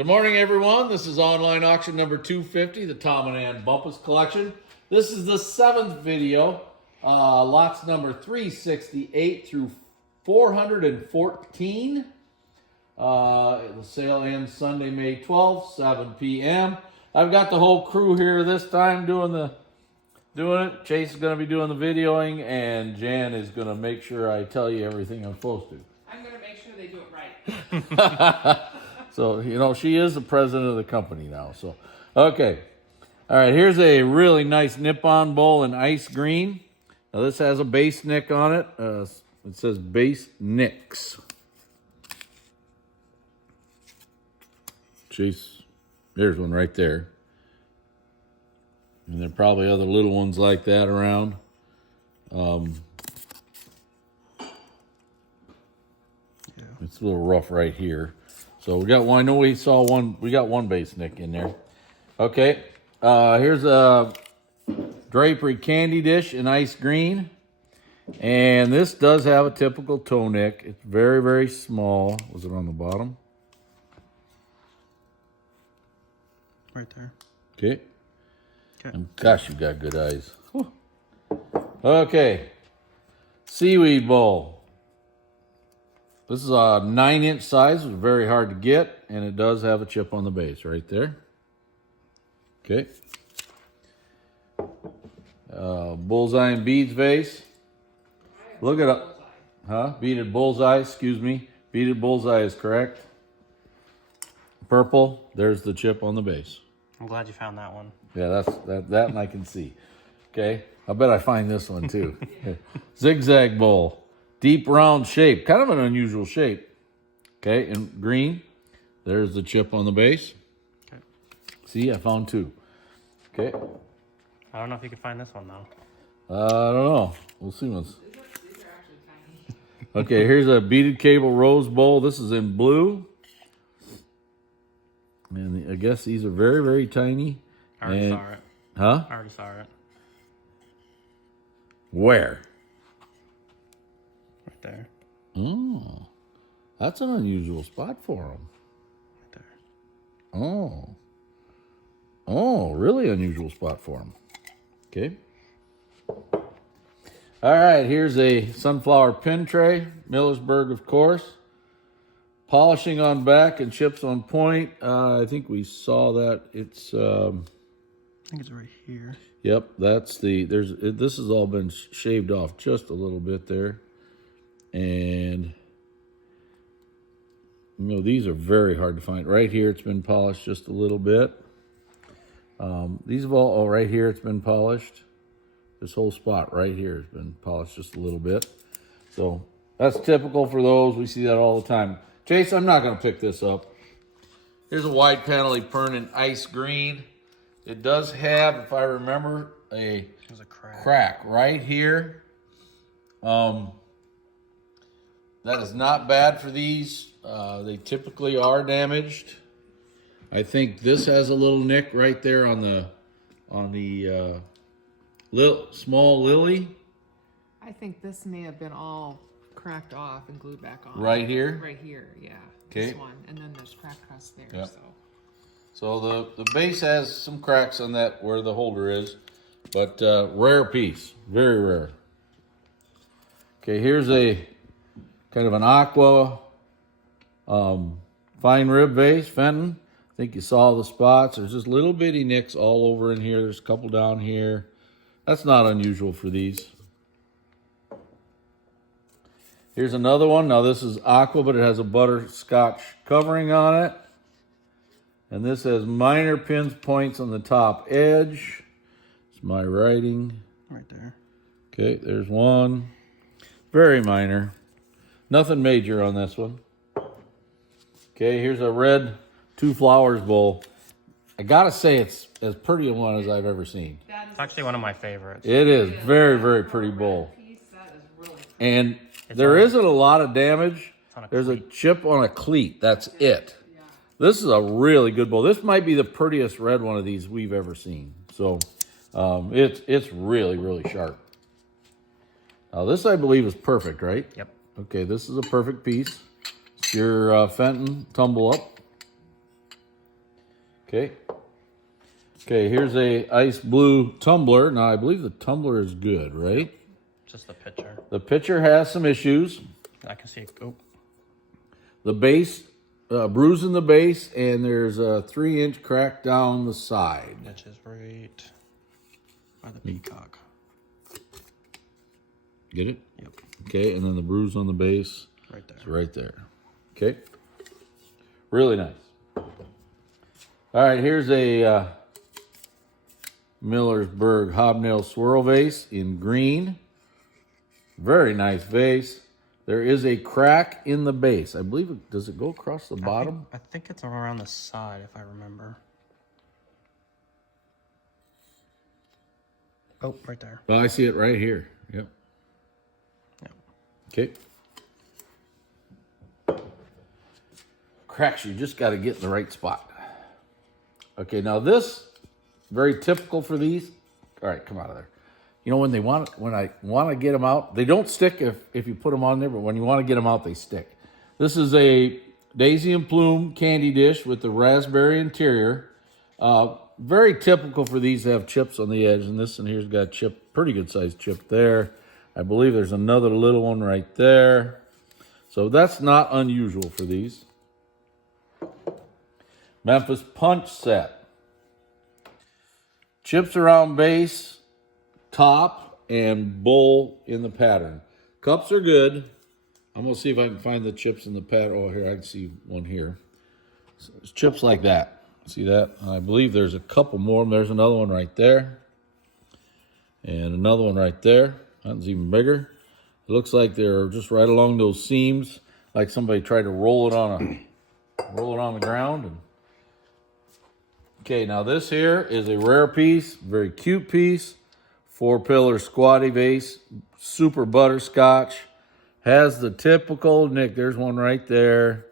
Good morning, everyone. This is online auction number 250, the Tom and Ann Bumpass collection. This is the 7th video, lots number 368 through 414. The sale ends Sunday, May 12th, 7 p.m. I've got the whole crew here this time doing it. Chase is going to be doing the videoing, and Jan is going to make sure I tell you everything I'm supposed to. I'm going to make sure they do it right. So, you know, she is the president of the company now. So, okay. All right, here's a really nice Nippon bowl in ice green. Now, this has a base nick on it. It says base nicks. Chase, there's one right there. And there are probably other little ones like that around. It's a little rough right here. So we got one. I know we saw one. We got one base nick in there. Okay. Here's a drapery candy dish in ice green. And this does have a typical toe nick. It's very, very small. Was it on the bottom? Right there. Okay. Okay. Gosh, you got good eyes. Whew. Okay. Seaweed bowl. This is a 9-inch size. It's very hard to get, and it does have a chip on the base right there. Okay. Bullseye and beads vase. Look at it. Huh? Beaded bullseye, excuse me. Beaded bullseye is correct. Purple. There's the chip on the base. I'm glad you found that one. Yeah, that and I can see. Okay. I bet I find this one too. Zigzag bowl. Deep round shape. Kind of an unusual shape. Okay, in green. There's the chip on the base. Okay. See, I found two. Okay. I don't know if you can find this one though. I don't know. We'll see once. These are actually tiny. Okay, here's a beaded cable rose bowl. This is in blue. And I guess these are very, very tiny. I already saw it. Huh? I already saw it. Where? Right there. Oh, that's an unusual spot for them. Right there. Oh, really unusual spot for them. Okay. All right, here's a sunflower pin tray. Millersburg, of course. Polishing on back and chips on point. I think we saw that. It's I think it's right here. Yep, that's this has all been shaved off just a little bit there. And you know, these are very hard to find. Right here it's been polished just a little bit. These have all right here it's been polished. This whole spot right here has been polished just a little bit. So that's typical for those. We see that all the time. Chase, I'm not going to pick this up. Here's a wide panel Pern in ice green. It does have, if I remember, There's a crack right here. That is not bad for these. They typically are damaged. I think this has a little nick right there on the small lily. I think this may have been all cracked off and glued back on. Right here? Right here, yeah. Okay. This one. And then there's crack crust there, Yep. so. So the base has some cracks on that where the holder is, but rare piece, very rare. Okay, here's a kind of an aqua fine rib vase, Fenton. I think you saw the spots. There's just little bitty nicks all over in here. There's a couple down here. That's not unusual for these. Here's another one. Now this is aqua, but it has a butterscotch covering on it. And this has minor pins points on the top edge. It's my writing. Right there. Okay, there's one. Very minor. Nothing major on this one. Okay, here's a red 2 flowers bowl. I gotta say it's as pretty a one as I've ever seen. It's actually one of my favorites. It is very, very pretty bowl. That is really pretty. And there isn't a lot of damage. There's a cleat. chip on a cleat. That's it. This is a really good bowl. This might be the prettiest red one of these we've ever seen. So it's really, really sharp. Now this I believe is perfect, right? Yep. Okay, this is a perfect piece. It's your Fenton tumble up. Okay. Okay, here's a ice blue tumbler. Now, I believe the tumbler is good, right? Just the pitcher. The pitcher has some issues. I can see it. Oh, The base, bruise in the base, and there's a 3-inch crack down the side. which is right by the peacock. Get it? Yep, Okay, and then the bruise on the base right there. is right there. Okay? Really nice. All right, here's a Millersburg hobnail swirl vase in green. Very nice vase. There is a crack in the base. I believe it, does it go across the bottom? I think it's around the side, if I remember. Oh, right there. Oh, I see it right here. Yep. Yep. Okay. Cracks, you just got to get in the right spot. Okay, now this, very typical for these. All right, come out of there. You know, when I want to get them out, they don't stick if you put them on there, but when you want to get them out, they stick. This is a Daisy and Plume candy dish with the raspberry interior. Very typical for these to have chips on the edge, and this one here's got a chip, pretty good sized chip there. I believe there's another little one right there. So that's not unusual for these. Memphis punch set. Chips around base, top, and bowl in the pattern. Cups are good. I'm going to see if I can find the chips in the pattern. Oh, here, I can see one here. So it's chips like that. See that? And I believe there's a couple more. There's another one right there. And another one right there. That one's even bigger. It looks like they're just right along those seams, like somebody tried to roll it on the ground. And okay, now this here is a rare piece, very cute piece. 4-pillar squatty vase, super butterscotch. Has the typical nick. There's one right there.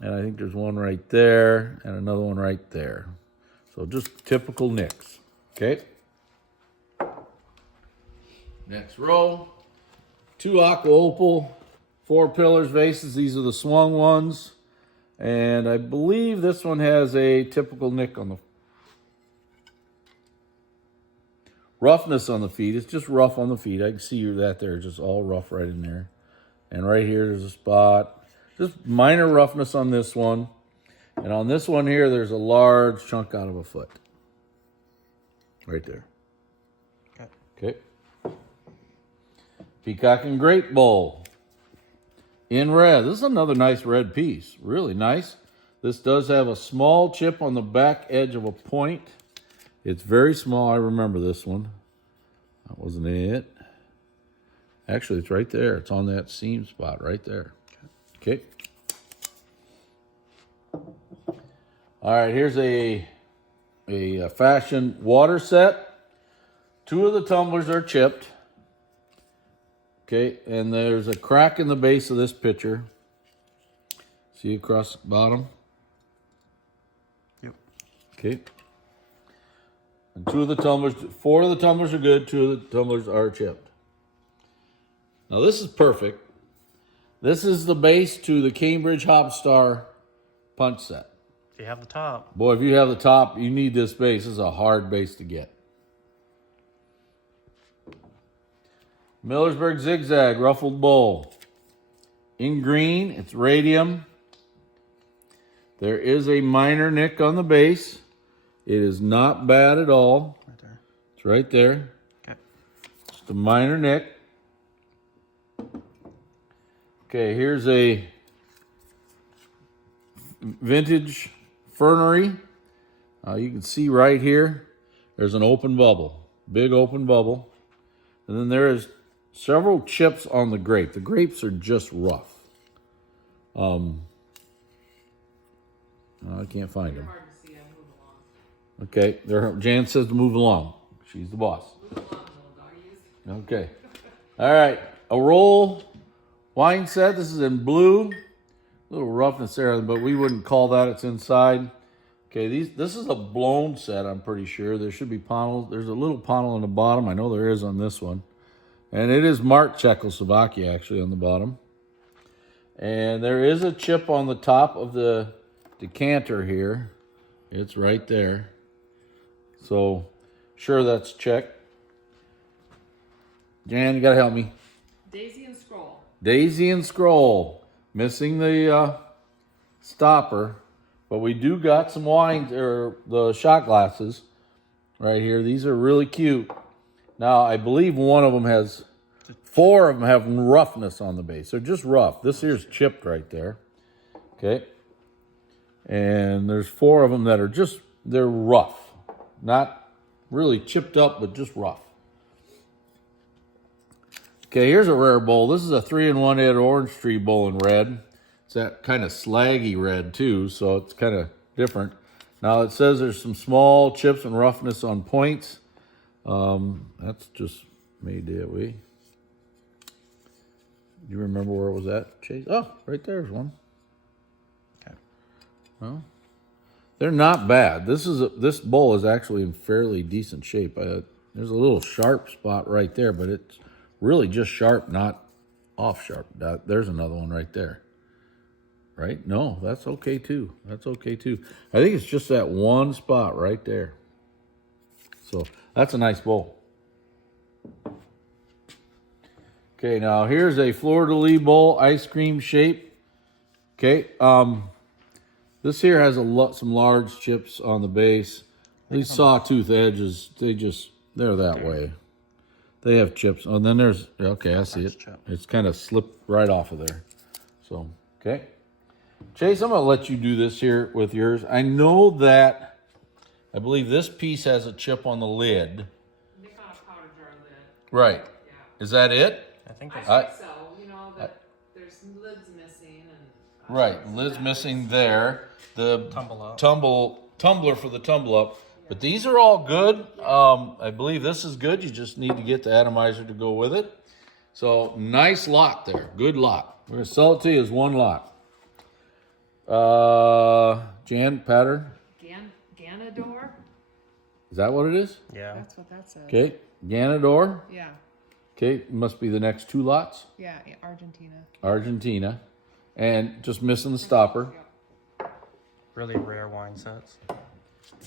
And I think there's one right there. And another one right there. So just typical nicks. Okay. Next row. 2 aqua opal, 4 pillars vases. These are the swung ones. And I believe this one has a typical nick on the roughness on the feet. It's just rough on the feet. I can see that there, just all rough right in there. And right here, there's a spot. Just minor roughness on this one. And on this one here, there's a large chunk out of a foot. Right there. Okay. Peacock and Grape Bowl. In red. This is another nice red piece. Really nice. This does have a small chip on the back edge of a point. It's very small. I remember this one. That wasn't it. Actually, it's right there. It's on that seam spot right there. Okay. All right, here's a fashion water set. 2 of the tumblers are chipped. Okay, and there's a crack in the base of this pitcher. See across the bottom? Yep. Okay. And 2 of the tumblers, 4 of the tumblers are good, 2 of the tumblers are chipped. Now this is perfect. This is the base to the Cambridge Hopstar punch set. If you have the top. Boy, if you have the top, you need this base. This is a hard base to get. Millersburg Zigzag Ruffled Bowl. In green, it's radium. There is a minor nick on the base. It is not bad at all. Right there. It's right there. Okay. Just a minor nick. Okay, here's a vintage fernery. You can see right here, there's an open bubble. Big open bubble. And then there is several chips on the grape. The grapes are just rough. I can't find them. Hard to see. I move along. Okay, Jan says to move along. She's the boss. Move along, little doggies. Okay. All right, a roll wine set. This is in blue. A little roughness there, but we wouldn't call that. It's inside. Okay, this is a blown set, I'm pretty sure. There should be panels. There's a little panel on the bottom. I know there is on this one. And it is marked Czechoslovakia, actually, on the bottom. And there is a chip on the top of the decanter here. It's right there. So, sure, that's checked. Jan, you gotta help me. Daisy and Scroll. Daisy and Scroll. Missing the stopper. But we do got some wine, or the shot glasses right here. These are really cute. Now, I believe one of them has, 4 of them have roughness on the base. They're just rough. This here's chipped right there. Okay. And there's 4 of them that are just, they're rough. Not really chipped up, but just rough. Okay, here's a rare bowl. This is a 3-in-1 Ed Orange Tree bowl in red. It's that kind of slaggy red too, so it's kind of different. Now it says there's some small chips and roughness on points. That's just made that way. Do you remember where it was at, Chase? Oh, right there's one. Okay. Well, they're not bad. This bowl is actually in fairly decent shape. There's a little sharp spot right there, but it's really just sharp, not off sharp. There's another one right there. Right? No, that's okay too. That's okay too. I think it's just that one spot right there. So that's a nice bowl. Okay, now here's a fleur-de-lis bowl, ice cream shape. Okay, this here has some large chips on the base. These sawtooth edges, they're that way. They have chips. Oh, and then there's, okay, I see it. It's kind of slipped right off of there. So, okay. Chase, I'm going to let you do this here with yours. I know that, I believe this piece has a chip on the lid. They found a powder jar lid. Right. Yeah. Is that it? I think I that's think so. You know, that there's lids missing and... Right, lid's missing there. The tumbler for the tumble up. But these are all good. I believe this is good. You just need to get the atomizer to go with it. So nice lot there. Good lot. We're going to sell it to you as one lot. Jan, pattern. Ganador? Is that what it is? yeah. That's what that says. Okay. Ganador. Yeah. Okay. Must be the next 2 lots. Yeah, Argentina. Argentina. And just missing the stopper. Really rare wine sets.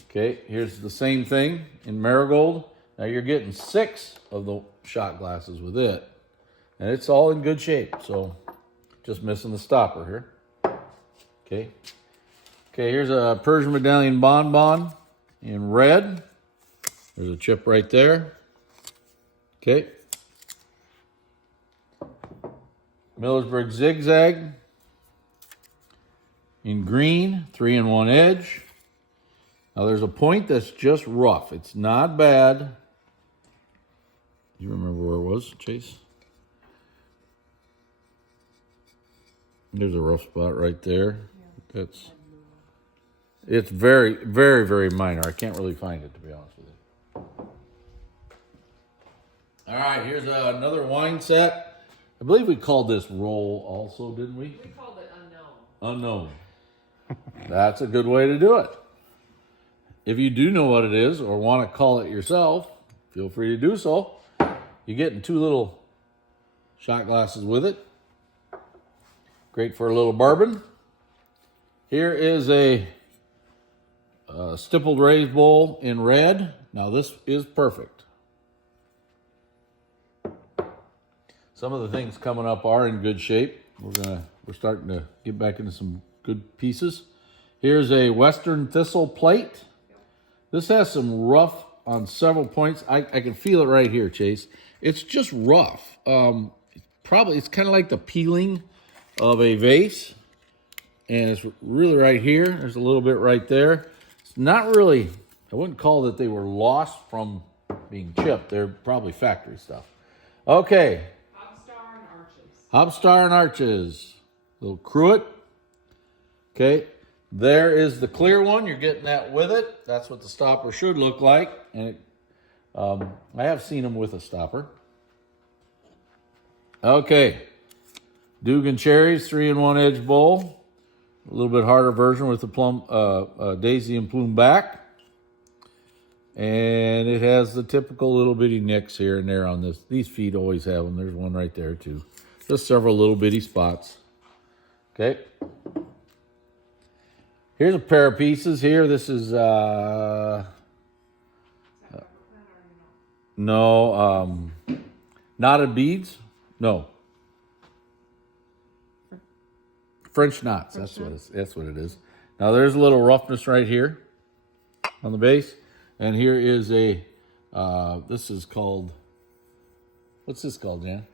Okay, here's the same thing in marigold. Now you're getting 6 of the shot glasses with it. And it's all in good shape, so just missing the stopper here. Okay. Okay, here's a Persian Medallion Bonbon in red. There's a chip right there. Okay. Millersburg Zigzag in green, 3-in-1 edge. Now there's a point that's just rough. It's not bad. You remember where it was, Chase? There's a rough spot right there. It's very, very, very minor. I can't really find it, to be honest with you. All right, here's another wine set. I believe we called this roll also, didn't we? We called it unknown. Unknown. That's a good way to do it. If you do know what it is or want to call it yourself, feel free to do so. You're getting 2 little shot glasses with it. Great for a little bourbon. Here is a stippled raised bowl in red. Now this is perfect. Some of the things coming up are in good shape. We're starting to get back into some good pieces. Here's a Western Thistle plate. This has some rough on several points. I can feel it right here, Chase. It's just rough. It's kind of like the peeling of a vase. And it's really right here. There's a little bit right there. It's not really, I wouldn't call that they were lost from being chipped. They're probably factory stuff. Okay. Hobstar and Arches. Hobstar and Arches. Little cruet. Okay. There is the clear one. You're getting that with it. That's what the stopper should look like. And I have seen them with a stopper. Okay. Dugan Cherries 3-in-1 edge bowl. A little bit harder version with the plum, daisy and plume back. And it has the typical little bitty nicks here and there on this. These feet always have them. There's one right there too. Just several little bitty spots. Okay. Here's a pair of pieces here. This is, no, knotted beads. No. French knots. That's what it is. Now there's a little roughness right here on the base. And here is a, this is called, what's this called, Jan?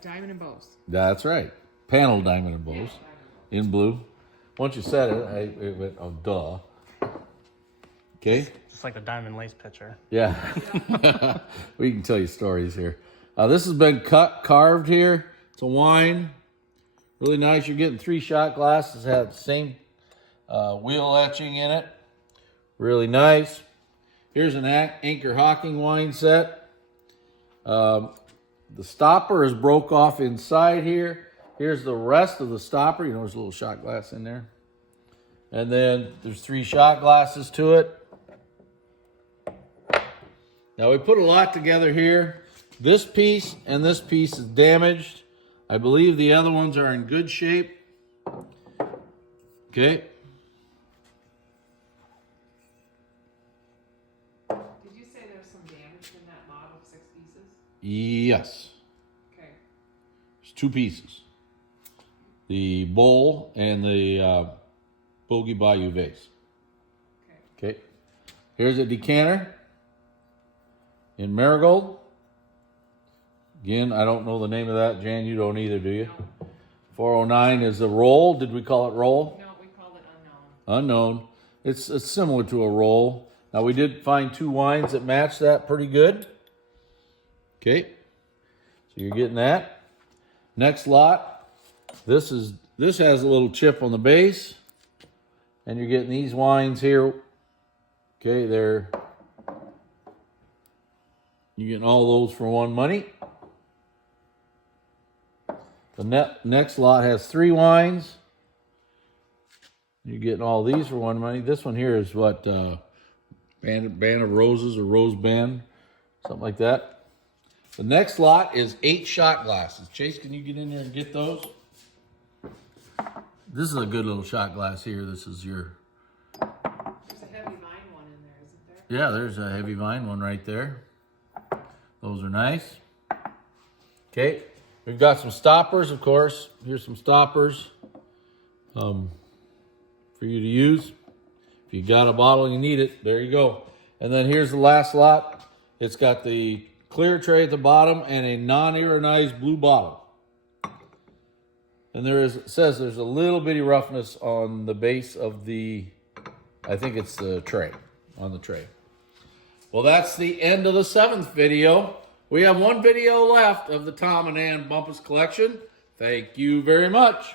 Diamond and bows. That's right. Panel diamond and bows in blue. Once you said it, it went, oh, duh. Okay. Just like the diamond lace picture. Yeah. We can tell you stories here. This has been carved here. It's a wine. Really nice. You're getting 3 shot glasses. Have the same wheel etching in it. Really nice. Here's an Anchor Hocking wine set. The stopper is broke off inside here. Here's the rest of the stopper. You know, there's a little shot glass in there. And then there's 3 shot glasses to it. Now we put a lot together here. This piece and this piece is damaged. I believe the other ones are in good shape. Okay. Did you say there's some damage in that lot of 6 pieces? Yes. Okay. There's 2 pieces. The bowl and the Bogey Bayou vase. Okay. Here's a decanter in marigold. Again, I don't know the name of that. Jan, you don't either, do you? No. 409 is a roll. Did we call it roll? No, we called it unknown. Unknown. It's similar to a roll. Now we did find 2 wines that match that pretty good. Okay. So you're getting that. Next lot. This has a little chip on the base. And you're getting these wines here. Okay, you're getting all those for one money. The next lot has 3 wines. You're getting all these for one money. This one here is what, Band of Roses or Rose Band, something like that. The next lot is 8 shot glasses. Chase, can you get in there and get those? This is a good little shot glass here. This is your... There's a heavy vine one in there, isn't there? Yeah, there's a heavy vine one right there. Those are nice. Okay, we've got some stoppers, of course. Here's some stoppers for you to use. If you got a bottle and you need it, there you go. And then here's the last lot. It's got the clear tray at the bottom and a non-ironized blue bottle. And it says there's a little bitty roughness on the base of the, I think it's the tray, on the tray. Well, that's the end of the 7th video. We have 1 video left of the Tom and Ann Bumpass collection. Thank you very much.